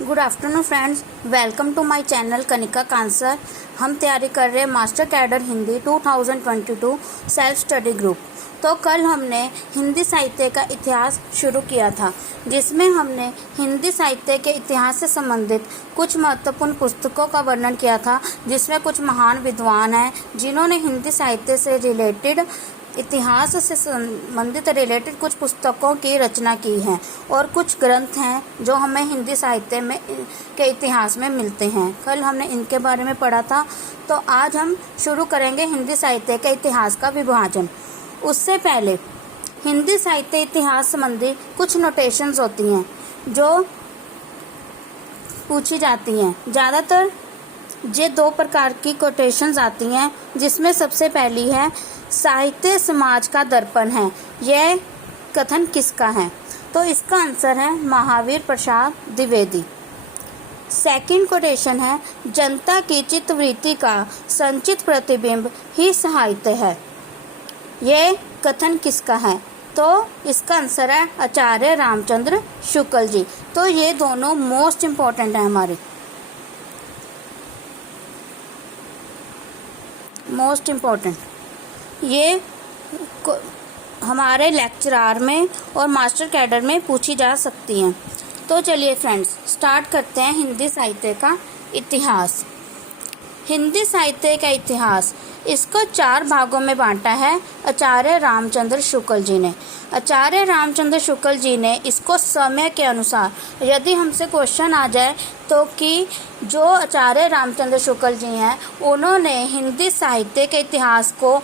Good afternoon friends, welcome to my channel Kanika Kansar. हम तैयारी कर रहे हैं master cadre Hindi 2022 self study group. तो कल हमने हिंदी साहित्य का इतिहास शुरू किया था, जिसमें हमने हिंदी साहित्य के इतिहास से संबंधित कुछ महत्वपूर्ण पुस्तकों का वर्णन किया था, जिसमें कुछ महान विद्वान हैं जिन्होंने हिंदी साहित्य से रिलेटेड इतिहास से संबंधित रिलेटेड कुछ पुस्तकों की रचना की है और कुछ ग्रंथ हैं जो हमें हिंदी साहित्य में के इतिहास में मिलते हैं। कल हमने इनके बारे में पढ़ा था, तो आज हम शुरू करेंगे हिंदी साहित्य के इतिहास का विभाजन। उससे पहले हिंदी साहित्य इतिहास संबंधी कुछ नोटेशंस होती हैं जो पूछी जाती हैं। ज़्यादातर ये दो प्रकार की कोटेशंस आती हैं, जिसमें सबसे पहली है साहित्य समाज का दर्पण है। यह कथन किसका है? तो इसका आंसर है महावीर प्रसाद द्विवेदी। सेकंड कोटेशन है जनता की चित्तवृत्ति का संचित प्रतिबिंब ही साहित्य है। यह कथन किसका है? तो इसका आंसर है आचार्य रामचंद्र शुक्ल जी। तो ये दोनों मोस्ट इम्पोर्टेंट है, हमारे मोस्ट इम्पोर्टेंट। ये हमारे लेक्चरार में और मास्टर कैडर में पूछी जा सकती हैं। तो चलिए फ्रेंड्स, स्टार्ट करते हैं हिंदी साहित्य का इतिहास। हिंदी साहित्य का इतिहास इसको 4 भागों में बांटा है आचार्य रामचंद्र शुक्ल जी ने। आचार्य रामचंद्र शुक्ल जी ने इसको समय के अनुसार, यदि हमसे क्वेश्चन आ जाए तो कि जो आचार्य रामचंद्र शुक्ल जी हैं उन्होंने हिंदी साहित्य के इतिहास को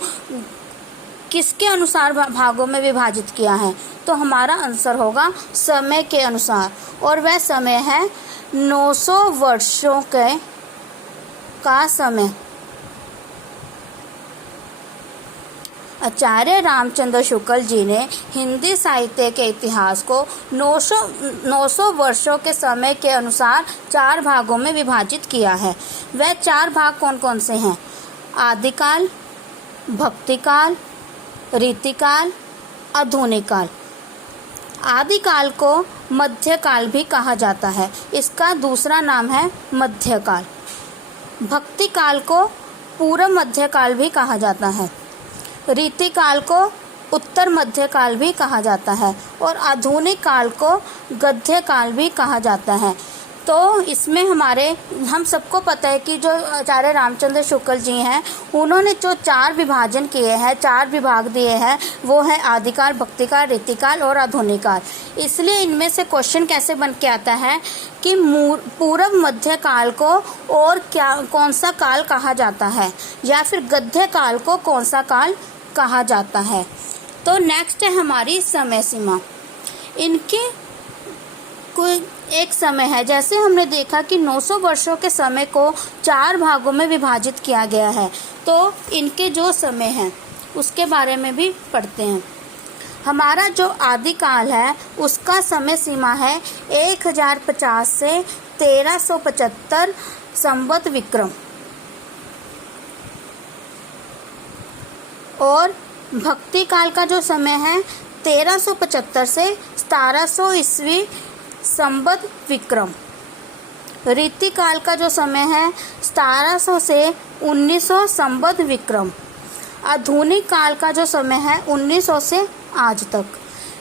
किसके अनुसार भागों में विभाजित किया है, तो हमारा आंसर होगा समय के अनुसार, और वह समय है 900 वर्षों का समय। आचार्य रामचंद्र शुक्ल जी ने हिंदी साहित्य के इतिहास को 900 वर्षों के समय के अनुसार 4 भागों में विभाजित किया है। वह 4 भाग कौन कौन से हैं? आदिकाल, भक्तिकाल, रीतिकाल, आधुनिक काल। आदिकाल को मध्यकाल भी कहा जाता है, इसका दूसरा नाम है मध्यकाल। भक्तिकाल को पूर्व मध्यकाल भी कहा जाता है। रीतिकाल को उत्तर मध्यकाल भी कहा जाता है और आधुनिक काल को गद्य काल भी कहा जाता है। तो इसमें हम सबको पता है कि जो आचार्य रामचंद्र शुक्ल जी हैं उन्होंने जो 4 विभाजन किए हैं, 4 विभाग दिए हैं, वो है आदिकाल, भक्तिकाल, रीतिकाल और आधुनिक काल। इसलिए इनमें से क्वेश्चन कैसे बन के आता है कि पूर्व मध्य काल को और कौन सा काल कहा जाता है, या फिर गद्य काल को कौन सा काल कहा जाता है। तो नेक्स्ट है हमारी समय सीमा। इनकी कोई एक समय है, जैसे हमने देखा कि 900 वर्षों के समय को 4 भागों में विभाजित किया गया है, तो इनके जो समय हैं उसके बारे में भी पढ़ते हैं। हमारा जो आदिकाल है उसका समय सीमा है 1050 से 1375 संवत विक्रम, और भक्ति काल का जो समय है 1375 से 1700 ईस्वी संवत विक्रम। रीति काल का जो समय है 1700 से 1900 संवत विक्रम। आधुनिक काल का जो समय है 1900 से आज तक।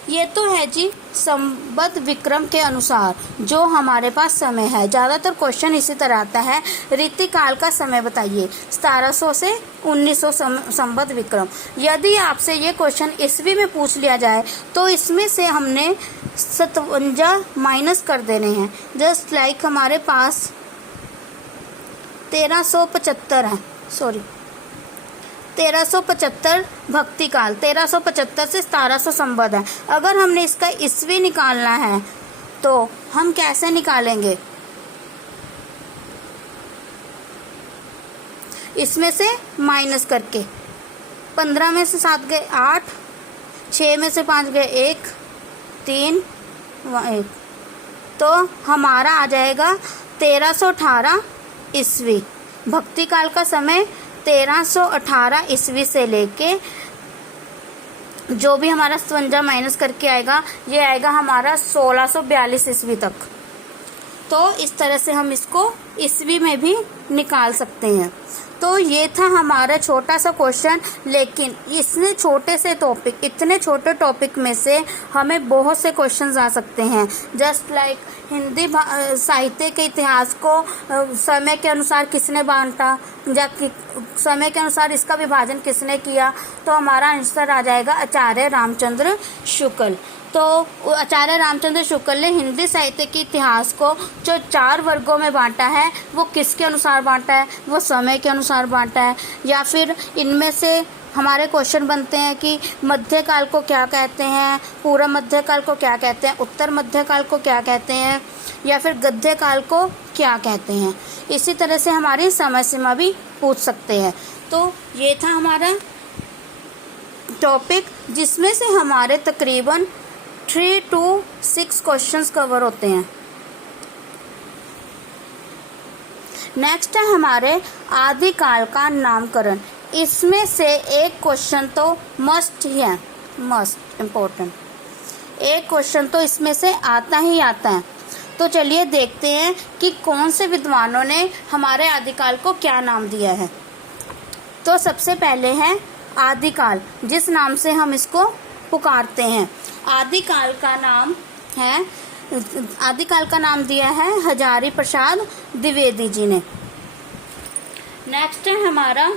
ये तो है जी संवत विक्रम के अनुसार जो हमारे पास समय है। ज़्यादातर क्वेश्चन इसी तरह आता है, रीति काल का समय बताइए, 1700 से 1900 संवत विक्रम। यदि आपसे ये क्वेश्चन ईस्वी में पूछ लिया जाए तो इसमें से हमने 57 माइनस कर देने हैं। जस्ट लाइक हमारे पास 1375 है, 1375 भक्ति काल, 1375 से 1700 संवत है। अगर हमने इसका ईस्वी निकालना है तो हम कैसे निकालेंगे? इसमें से माइनस करके 15 में से 7 गए 8, 6 में से 5 गए 1, 3, 1, तो हमारा आ जाएगा 1318 ईस्वी। भक्ति काल का समय 1318 ईस्वी से लेके जो भी हमारा 57 माइनस करके आएगा, ये आएगा हमारा 1642 ईस्वी तक। तो इस तरह से हम इसको ईस्वी में भी निकाल सकते हैं। तो ये था हमारा छोटा सा क्वेश्चन, लेकिन इतने छोटे टॉपिक में से हमें बहुत से क्वेश्चंस आ सकते हैं। जस्ट लाइक हिंदी साहित्य के इतिहास को समय के अनुसार किसने बांटा, या समय के अनुसार इसका विभाजन किसने किया, तो हमारा आंसर आ जाएगा आचार्य रामचंद्र शुक्ल। तो आचार्य रामचंद्र शुक्ल ने हिंदी साहित्य के इतिहास को जो 4 वर्गों में बांटा है, वो किसके अनुसार बांटा है, वो समय के अनुसार बांटा है। या फिर इनमें से हमारे क्वेश्चन बनते हैं कि मध्यकाल को क्या कहते हैं, पूर्व मध्यकाल को क्या कहते हैं, उत्तर मध्यकाल को क्या कहते हैं, या फिर गद्यकाल को क्या कहते हैं। इसी तरह से हमारी समय सीमा भी पूछ सकते हैं। तो ये था हमारा टॉपिक, जिसमें से हमारे तकरीबन 3 to 6 क्वेश्चंस कवर होते हैं। नेक्स्ट है हमारे आदिकाल का नामकरण। इसमें से एक क्वेश्चन तो मस्ट ही है, मस्ट इम्पोर्टेंट, एक क्वेश्चन तो इसमें से आता ही आता है। तो चलिए देखते हैं कि कौन से विद्वानों ने हमारे आदिकाल को क्या नाम दिया है। तो सबसे पहले है आदिकाल, जिस नाम से हम इसको पुकारते हैं। आदिकाल का नाम दिया है हजारी प्रसाद द्विवेदी जी ने। नेक्स्ट है हमारा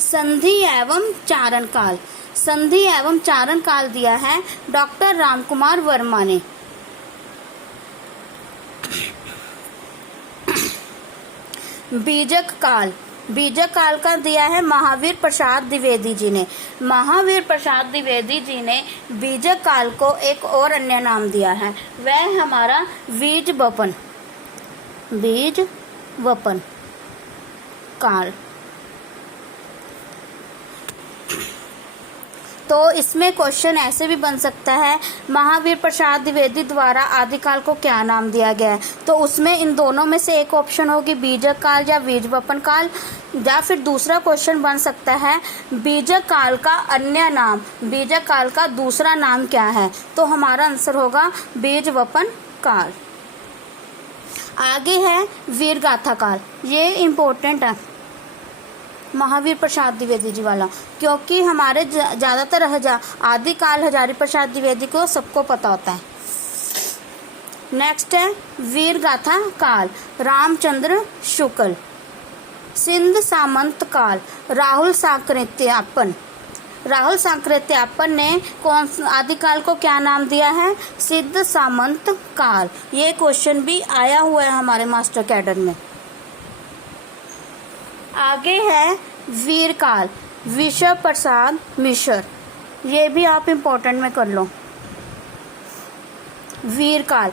संधि एवं चारण काल। संधि एवं चारण काल दिया है डॉक्टर रामकुमार वर्मा ने। बीजक काल का दिया है महावीर प्रसाद द्विवेदी जी ने। महावीर प्रसाद द्विवेदी जी ने बीजक काल को एक और अन्य नाम दिया है, वह हमारा बीज वपन काल। तो इसमें क्वेश्चन ऐसे भी बन सकता है, महावीर प्रसाद द्विवेदी द्वारा आदिकाल को क्या नाम दिया गया है। तो उसमें इन दोनों में से एक ऑप्शन होगी बीजक काल या बीजवपन काल। या फिर दूसरा क्वेश्चन बन सकता है बीजक काल का अन्य नाम, बीजक काल का दूसरा नाम क्या है। तो हमारा आंसर होगा बीजवपन काल। आगे है वीरगाथा काल। ये इम्पोर्टेंट है महावीर प्रसाद द्विवेदी जी वाला, क्योंकि हमारे ज्यादातर आदिकाल हजारी प्रसाद द्विवेदी को सबको पता होता है। नेक्स्ट है वीरगाथा काल, रामचंद्र शुक्ल। सिंध सामंत काल, राहुल सांकृत्यापन ने आदिकाल को क्या नाम दिया है, सिंध सामंत काल। ये क्वेश्चन भी आया हुआ है हमारे मास्टर कैडर में। आगे है वीरकाल, विश्व प्रसाद मिश्र। ये भी आप इम्पोर्टेंट में कर लो। वीरकाल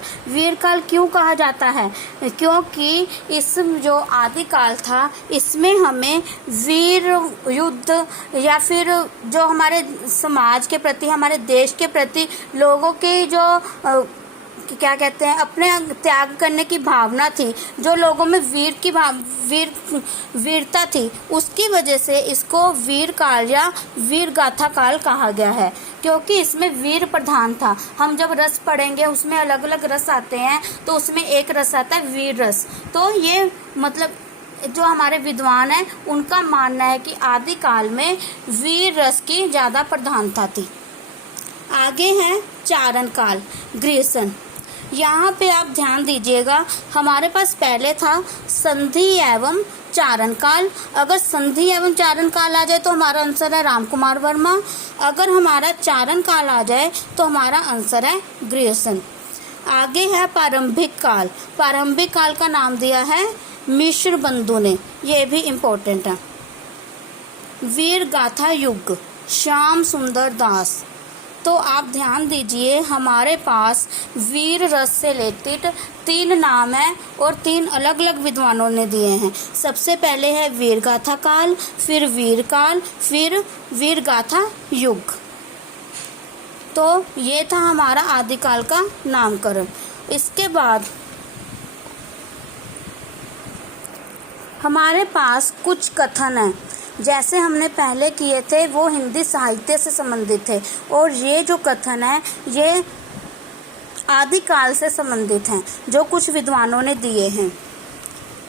क्यों कहा जाता है, क्योंकि इस जो आदिकाल था इसमें हमें वीर युद्ध या फिर जो हमारे समाज के प्रति, हमारे देश के प्रति लोगों की जो क्या कहते हैं अपने त्याग करने की भावना थी, जो लोगों में वीरता थी, उसकी वजह से इसको वीर काल या वीरगाथा काल कहा गया है, क्योंकि इसमें वीर प्रधान था। हम जब रस पढ़ेंगे उसमें अलग अलग रस आते हैं, तो उसमें एक रस आता है वीर रस। तो ये मतलब जो हमारे विद्वान हैं उनका मानना है कि आदिकाल में वीर रस की ज्यादा प्रधानता थी। आगे है चारण काल, ग्रीसन। यहाँ पे आप ध्यान दीजिएगा, हमारे पास पहले था संधि एवं चारण काल। अगर संधि एवं चारण काल आ जाए तो हमारा आंसर है रामकुमार वर्मा। अगर हमारा चारण काल आ जाए तो हमारा आंसर है ग्रीसन। आगे है प्रारंभिक काल। प्रारंभिक काल का नाम दिया है मिश्र बंधु ने। ये भी इम्पोर्टेंट है। वीर गाथा युग, श्याम सुंदर दास। तो आप ध्यान दीजिए, हमारे पास वीर रस से रिलेटेड 3 नाम है और 3 अलग अलग विद्वानों ने दिए हैं। सबसे पहले है वीरगाथा काल, फिर वीर काल, फिर वीरगाथा युग। तो ये था हमारा आदिकाल का नामकरण। इसके बाद हमारे पास कुछ कथन है, जैसे हमने पहले किए थे वो हिंदी साहित्य से संबंधित थे, और ये जो कथन है ये आदिकाल से संबंधित हैं, जो कुछ विद्वानों ने दिए हैं।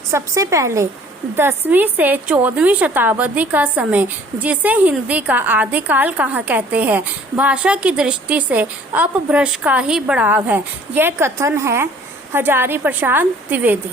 सबसे पहले 10वीं से 14वीं शताब्दी का समय, जिसे हिंदी का आदिकाल कहा कहते हैं, भाषा की दृष्टि से अपभ्रंश का ही बढ़ाव है। यह कथन है हजारी प्रसाद द्विवेदी।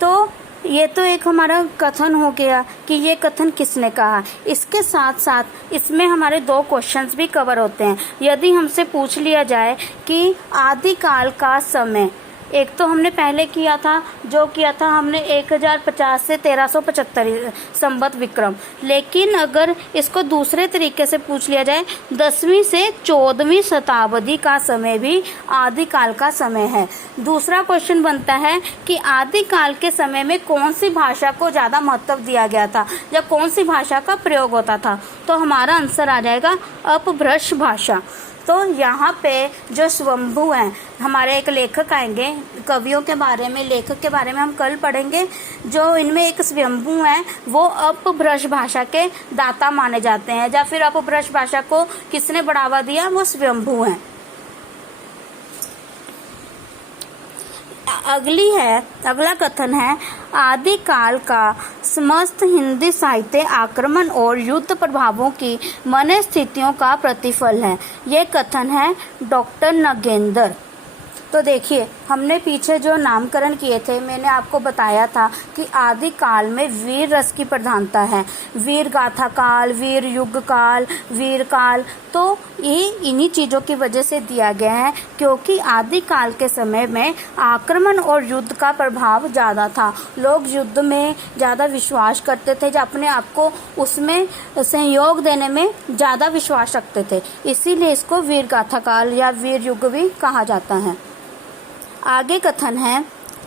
तो ये तो एक हमारा कथन हो गया कि ये कथन किसने कहा। इसके साथ साथ इसमें हमारे 2 क्वेश्चंस भी कवर होते हैं। यदि हमसे पूछ लिया जाए कि आदिकाल का समय, एक तो हमने पहले किया था, जो किया था हमने 1050 से 1375 संवत विक्रम, लेकिन अगर इसको दूसरे तरीके से पूछ लिया जाए, 10वीं से 14वीं शताब्दी का समय भी आदिकाल का समय है। दूसरा क्वेश्चन बनता है कि आदिकाल के समय में कौन सी भाषा को ज़्यादा महत्व दिया गया था या कौन सी भाषा का प्रयोग होता था, तो हमारा आंसर आ जाएगा अपभ्रंश भाषा। तो यहाँ पे जो स्वयंभू हैं, हमारे एक लेखक आएंगे, कवियों के बारे में, लेखक के बारे में हम कल पढ़ेंगे। जो इनमें एक स्वयंभू हैं वो अपभ्रंश भाषा के दाता माने जाते हैं, या फिर अपभ्रंश भाषा को किसने बढ़ावा दिया, वो स्वयंभू हैं। अगला कथन है आदिकाल का समस्त हिंदी साहित्य आक्रमण और युद्ध प्रभावों की मनस्थितियों का प्रतिफल है। ये कथन है डॉक्टर नगेंद्र। तो देखिए, हमने पीछे जो नामकरण किए थे, मैंने आपको बताया था कि आदिकाल में वीर रस की प्रधानता है। वीर गाथा काल, वीर युग काल, वीर काल, तो ये इन्हीं चीज़ों की वजह से दिया गया है, क्योंकि आदिकाल के समय में आक्रमण और युद्ध का प्रभाव ज़्यादा था। लोग युद्ध में ज़्यादा विश्वास करते थे, जो अपने आप को उसमें सहयोग देने में ज़्यादा विश्वास रखते थे, इसीलिए इसको वीर गाथा काल या वीर युग भी कहा जाता है। आगे कथन है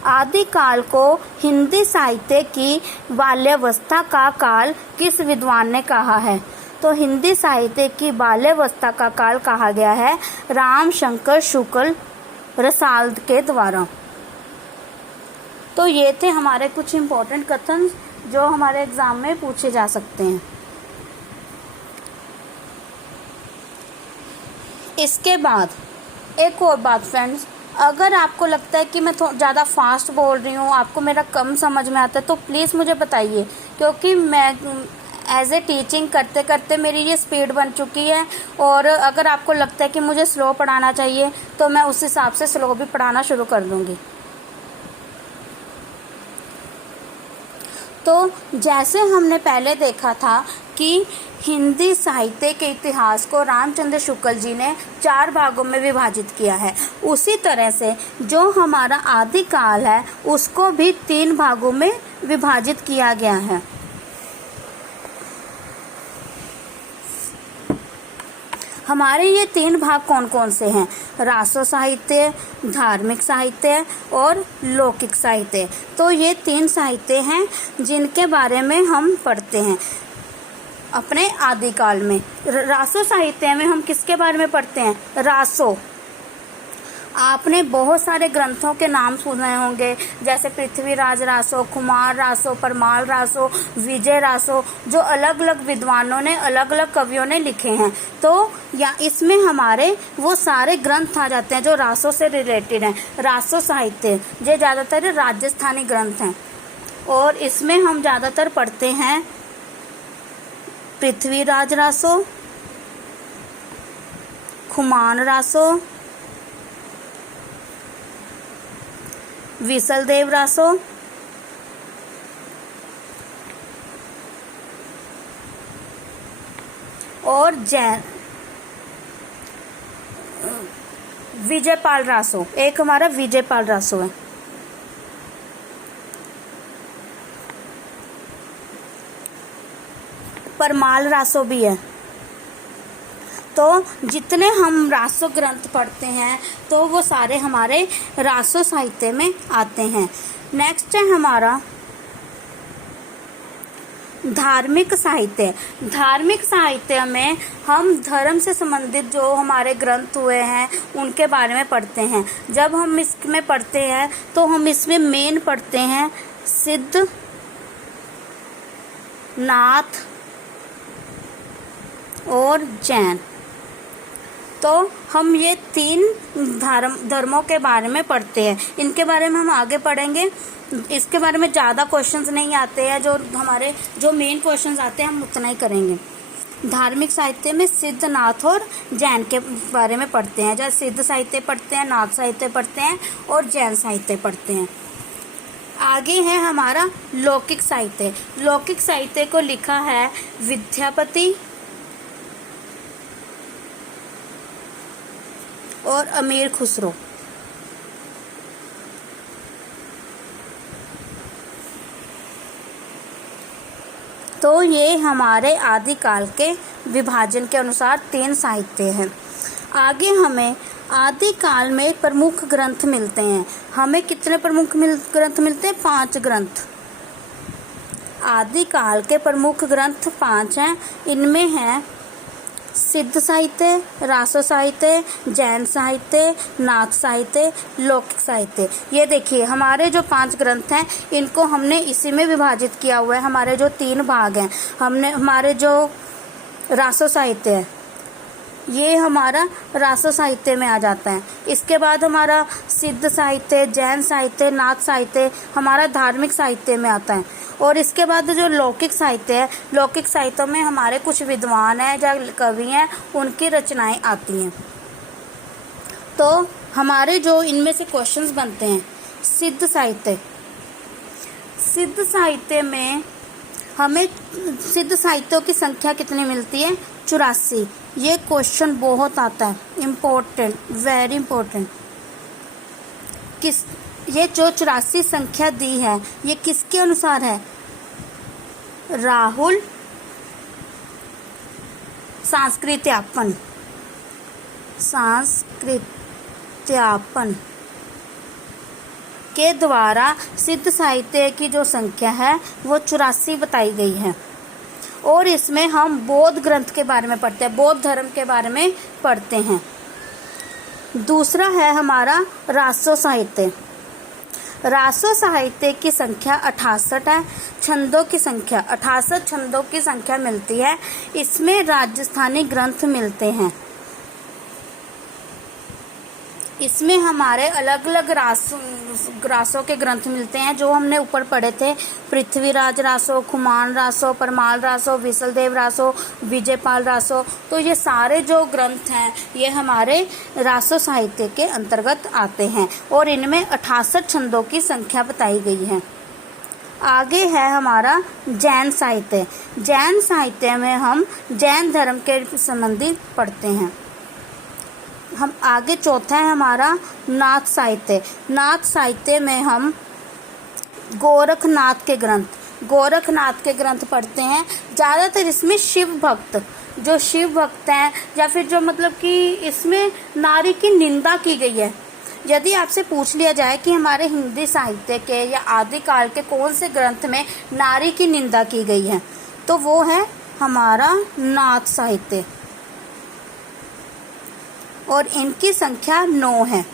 आदिकाल को हिंदी साहित्य की बाल्यावस्था का काल किस विद्वान ने कहा है। तो हिंदी साहित्य की बाल्यावस्था का काल कहा गया है रामशंकर शुक्ल रसाल के द्वारा। तो ये थे हमारे कुछ इम्पोर्टेंट कथन जो हमारे एग्जाम में पूछे जा सकते हैं। इसके बाद एक और बात फ्रेंड्स, अगर आपको लगता है कि मैं ज़्यादा फास्ट बोल रही हूँ, आपको मेरा कम समझ में आता है, तो प्लीज़ मुझे बताइए, क्योंकि मैं एज ए टीचिंग करते करते मेरी ये स्पीड बन चुकी है। और अगर आपको लगता है कि मुझे स्लो पढ़ाना चाहिए, तो मैं उस हिसाब से स्लो भी पढ़ाना शुरू कर दूँगी। तो जैसे हमने पहले देखा था कि हिंदी साहित्य के इतिहास को रामचंद्र शुक्ल जी ने 4 भागों में विभाजित किया है, उसी तरह से जो हमारा आदिकाल है उसको भी 3 भागों में विभाजित किया गया है। हमारे ये 3 भाग कौन कौन से हैं? रासो साहित्य, धार्मिक साहित्य और लौकिक साहित्य। तो ये 3 साहित्य हैं जिनके बारे में हम पढ़ते हैं अपने आदिकाल में। रासो साहित्य में हम किसके बारे में पढ़ते हैं? रासो। आपने बहुत सारे ग्रंथों के नाम सुने होंगे, जैसे पृथ्वीराज रासो, कुमार रासो, परमाल रासो, विजय रासो, जो अलग अलग विद्वानों ने, अलग अलग कवियों ने लिखे हैं। तो या इसमें हमारे वो सारे ग्रंथ आ जाते हैं जो रासो से रिलेटेड हैं। रासो साहित्य ये ज़्यादातर राजस्थानी ग्रंथ हैं, और इसमें हम ज़्यादातर पढ़ते हैं पृथ्वीराज रासो, खुमान रासो, विसलदेव रासो और जैन विजयपाल रासो। एक हमारा विजयपाल रासो है। परमाल रासो भी है। तो जितने हम रासो ग्रंथ पढ़ते हैं तो वो सारे हमारे रासो साहित्य में आते हैं। नेक्स्ट है हमारा धार्मिक साहित्य। धार्मिक साहित्य में हम धर्म से संबंधित जो हमारे ग्रंथ हुए हैं उनके बारे में पढ़ते हैं। जब हम इसमें पढ़ते हैं तो हम इसमें मेन पढ़ते हैं सिद्ध, नाथ और जैन। तो हम ये 3 धर्मों के बारे में पढ़ते हैं। इनके बारे में हम आगे पढ़ेंगे। इसके बारे में ज़्यादा क्वेश्चंस नहीं आते हैं, जो मेन क्वेश्चंस आते हैं हम उतना ही करेंगे। धार्मिक साहित्य में सिद्ध, नाथ और जैन के बारे में पढ़ते हैं। जैसे सिद्ध साहित्य पढ़ते हैं, नाथ साहित्य पढ़ते हैं और जैन साहित्य पढ़ते हैं। आगे है हमारा लौकिक साहित्य। लौकिक साहित्य को लिखा है विद्यापति और अमीर खुसरो। तो ये हमारे आदिकाल के विभाजन के अनुसार 3 साहित्य हैं। आगे हमें आदिकाल में प्रमुख ग्रंथ मिलते हैं। हमें कितने प्रमुख ग्रंथ मिलते हैं? 5 ग्रंथ। आदिकाल के प्रमुख ग्रंथ 5 हैं। इनमें है सिद्ध साहित्य, रासो साहित्य, जैन साहित्य, नाथ साहित्य, लौकिक साहित्य। ये देखिए हमारे जो 5 ग्रंथ हैं इनको हमने इसी में विभाजित किया हुआ है। हमारे जो 3 भाग हैं, हमारे जो रासो साहित्य है ये हमारा रासो साहित्य में आ जाता है। इसके बाद हमारा सिद्ध साहित्य, जैन साहित्य, नाथ साहित्य हमारा धार्मिक साहित्य में आता है। और इसके बाद जो लौकिक साहित्य है, लौकिक साहित्य में हमारे कुछ विद्वान हैं या कवि हैं, उनकी रचनाएं आती हैं। तो हमारे जो इनमें से क्वेश्चंस बनते हैं, सिद्ध साहित्य। सिद्ध साहित्य में हमें सिद्ध साहित्यों की संख्या कितनी मिलती है? 84। ये क्वेश्चन बहुत आता है, इम्पोर्टेंट, वेरी इम्पोर्टेंट। ये जो 84 संख्या दी है ये किसके अनुसार है? राहुल सांस्कृत्यापन के द्वारा सिद्ध साहित्य की जो संख्या है वो 84 बताई गई है। और इसमें हम बौद्ध ग्रंथ के बारे में पढ़ते हैं, बौद्ध धर्म के बारे में पढ़ते हैं। दूसरा है हमारा रासो साहित्य। रासो साहित्य की संख्या 68 है। छंदों की संख्या 68 छंदों की संख्या मिलती है। इसमें राजस्थानी ग्रंथ मिलते हैं। इसमें हमारे अलग अलग रासों के ग्रंथ मिलते हैं जो हमने ऊपर पढ़े थे। पृथ्वीराज रासो, खुमान रासो, परमाल रासो, विसलदेव रासो, विजयपाल रासो। तो ये सारे जो ग्रंथ हैं ये हमारे रासो साहित्य के अंतर्गत आते हैं और इनमें 68 छंदों की संख्या बताई गई है। आगे है हमारा जैन साहित्य। जैन साहित्य में हम जैन धर्म के संबंधित पढ़ते हैं। हम आगे चौथा है हमारा नाथ साहित्य। नाथ साहित्य में हम गोरखनाथ के ग्रंथ पढ़ते हैं। ज़्यादातर इसमें शिव भक्त हैं या फिर जो मतलब कि इसमें नारी की निंदा की गई है। यदि आपसे पूछ लिया जाए कि हमारे हिंदी साहित्य के या आदिकाल के कौन से ग्रंथ में नारी की निंदा की गई है तो वो है हमारा नाथ साहित्य और इनकी संख्या 9 है।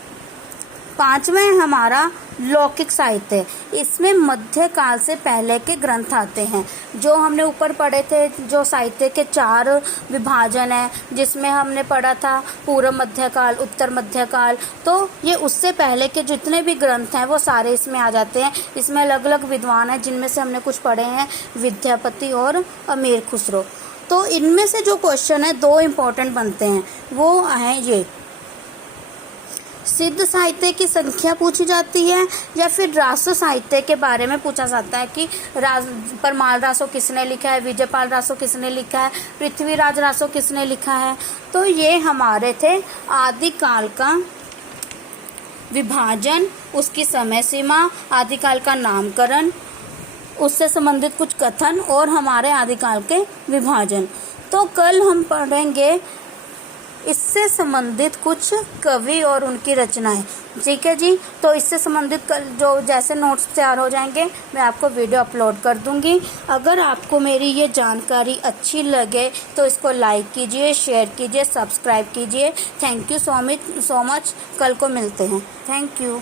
5वां है हमारा लौकिक साहित्य। इसमें मध्यकाल से पहले के ग्रंथ आते हैं। जो हमने ऊपर पढ़े थे, जो साहित्य के 4 विभाजन है, जिसमें हमने पढ़ा था पूर्व मध्यकाल, उत्तर मध्यकाल। तो ये उससे पहले के जितने भी ग्रंथ हैं वो सारे इसमें आ जाते हैं। इसमें अलग अलग विद्वान हैं जिनमें से हमने कुछ पढ़े हैं, विद्यापति और अमीर खुसरो। तो इनमें से जो क्वेश्चन है 2 इम्पोर्टेंट बनते हैं, वो हैं ये। सिद्ध साहित्य की संख्या पूछी जाती है या फिर रासो साहित्य के बारे में पूछा जाता है कि परमाल रासो किसने लिखा है, विजयपाल रासो किसने लिखा है, पृथ्वीराज रासो किसने लिखा है। तो ये हमारे थे आदिकाल का विभाजन, उसकी समय सीमा, आदिकाल का नामकरण, उससे संबंधित कुछ कथन और हमारे आदिकाल के विभाजन। तो कल हम पढ़ेंगे इससे संबंधित कुछ कवि और उनकी रचनाएं। ठीक है जी। तो इससे संबंधित कल जो जैसे नोट्स तैयार हो जाएंगे मैं आपको वीडियो अपलोड कर दूंगी। अगर आपको मेरी ये जानकारी अच्छी लगे तो इसको लाइक कीजिए, शेयर कीजिए, सब्सक्राइब कीजिए। Thank you so much. कल को मिलते हैं। Thank you.